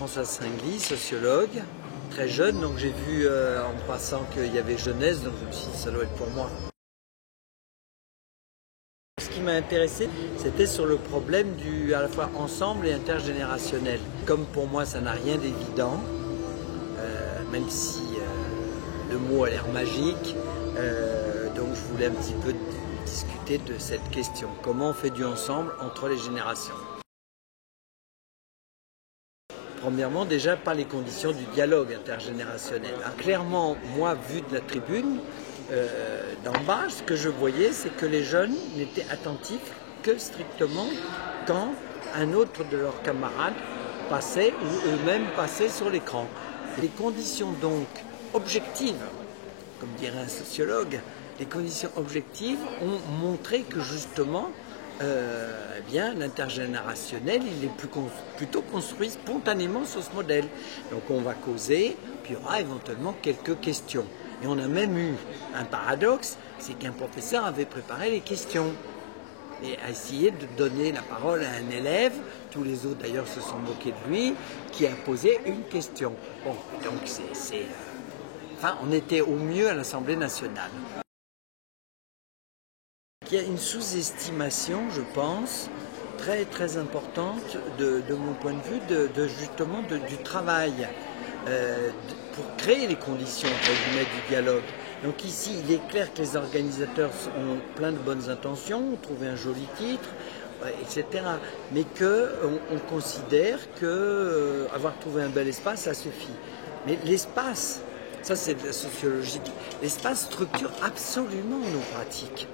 Françoise Sringli, sociologue, très jeune, donc j'ai vu en passant qu'il y avait jeunesse, donc je me suis dit ça doit être pour moi. Ce qui m'a intéressé, c'était sur le problème du à la fois ensemble et intergénérationnel. Comme pour moi ça n'a rien d'évident, même si le mot a l'air magique, donc je voulais un petit peu discuter de cette question. Comment on fait du ensemble entre les générations? Premièrement, déjà par les conditions du dialogue intergénérationnel. Alors, clairement, moi, vu de la tribune, d'en bas, ce que je voyais, c'est que les jeunes n'étaient attentifs que strictement quand un autre de leurs camarades passait ou eux-mêmes passaient sur l'écran. Les conditions donc objectives, comme dirait un sociologue, les conditions objectives ont montré que justement, eh bien, l'intergénérationnel, il est plutôt construit spontanément sur ce modèle. Donc on va causer, puis il y aura éventuellement quelques questions. Et on a même eu un paradoxe, c'est qu'un professeur avait préparé les questions et a essayé de donner la parole à un élève, tous les autres d'ailleurs se sont moqués de lui, qui a posé une question. Bon, donc enfin, on était au mieux à l'Assemblée nationale. Il y a une sous-estimation, je pense, très très importante de mon point de vue, justement du travail pour créer les conditions entre guillemets du dialogue. Donc ici, il est clair que les organisateurs ont plein de bonnes intentions, ont trouvé un joli titre, etc. Mais qu'on considère que avoir trouvé un bel espace, ça suffit. Mais l'espace, ça c'est de la sociologie, l'espace structure absolument nos pratiques.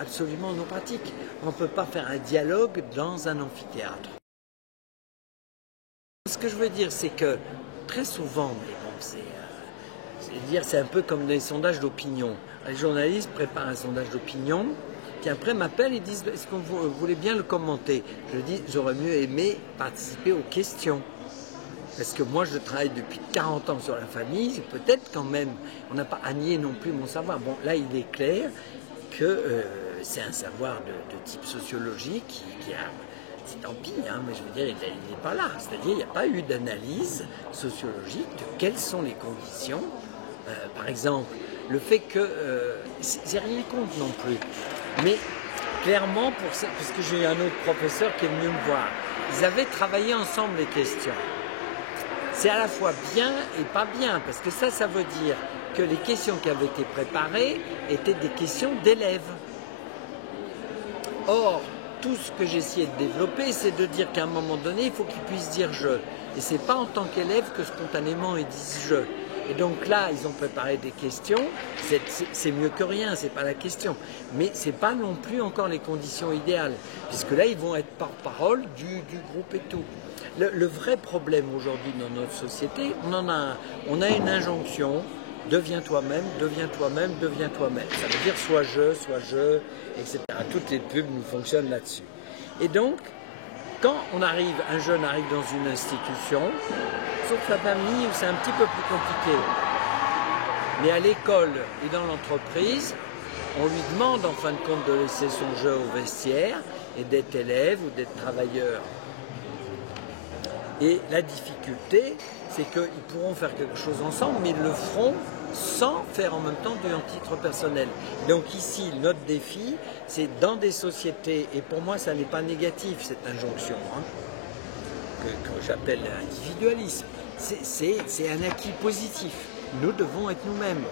Absolument nos pratiques. On ne peut pas faire un dialogue dans un amphithéâtre. Ce que je veux dire, c'est que très souvent, mais bon, c'est un peu comme les sondages d'opinion. Les journalistes préparent un sondage d'opinion, qui après m'appellent et disent « Est-ce que vous voulez bien le commenter ?» Je dis « J'aurais mieux aimé participer aux questions. » Parce que moi, je travaille depuis 40 ans sur la famille, peut-être quand même, on n'a pas à nier non plus mon savoir. Bon, là, il est clair que c'est un savoir de type sociologique qui a, c'est tant pis, hein, mais je veux dire, il n'est pas là. C'est-à-dire, il n'y a pas eu d'analyse sociologique de quelles sont les conditions. Par exemple, le fait que, c'est rien contre non plus, mais clairement, parce que j'ai eu un autre professeur qui est venu me voir, ils avaient travaillé ensemble les questions. C'est à la fois bien et pas bien, parce que ça veut dire que les questions qui avaient été préparées étaient des questions d'élèves. Or, tout ce que j'ai essayé de développer, c'est de dire qu'à un moment donné, il faut qu'ils puissent dire « je ». Et ce n'est pas en tant qu'élève que spontanément ils disent « je ». Et donc là, ils ont préparé des questions, c'est mieux que rien, c'est pas la question. Mais ce n'est pas non plus encore les conditions idéales, puisque là, ils vont être porte-parole du groupe et tout. Le vrai problème aujourd'hui dans notre société, on a une injonction, deviens toi-même, deviens toi-même, deviens toi-même. Ça veut dire soit je, etc. Toutes les pubs nous fonctionnent là-dessus. Et donc, quand un jeune arrive dans une institution, sauf la famille où c'est un petit peu plus compliqué, mais à l'école et dans l'entreprise, on lui demande en fin de compte de laisser son jeu au vestiaire et d'être élève ou d'être travailleur. Et la difficulté, c'est qu'ils pourront faire quelque chose ensemble, mais ils le feront sans faire en même temps du titre personnel. Donc ici, notre défi, c'est dans des sociétés, et pour moi ça n'est pas négatif cette injonction, hein, que j'appelle individualisme, c'est un acquis positif. Nous devons être nous-mêmes.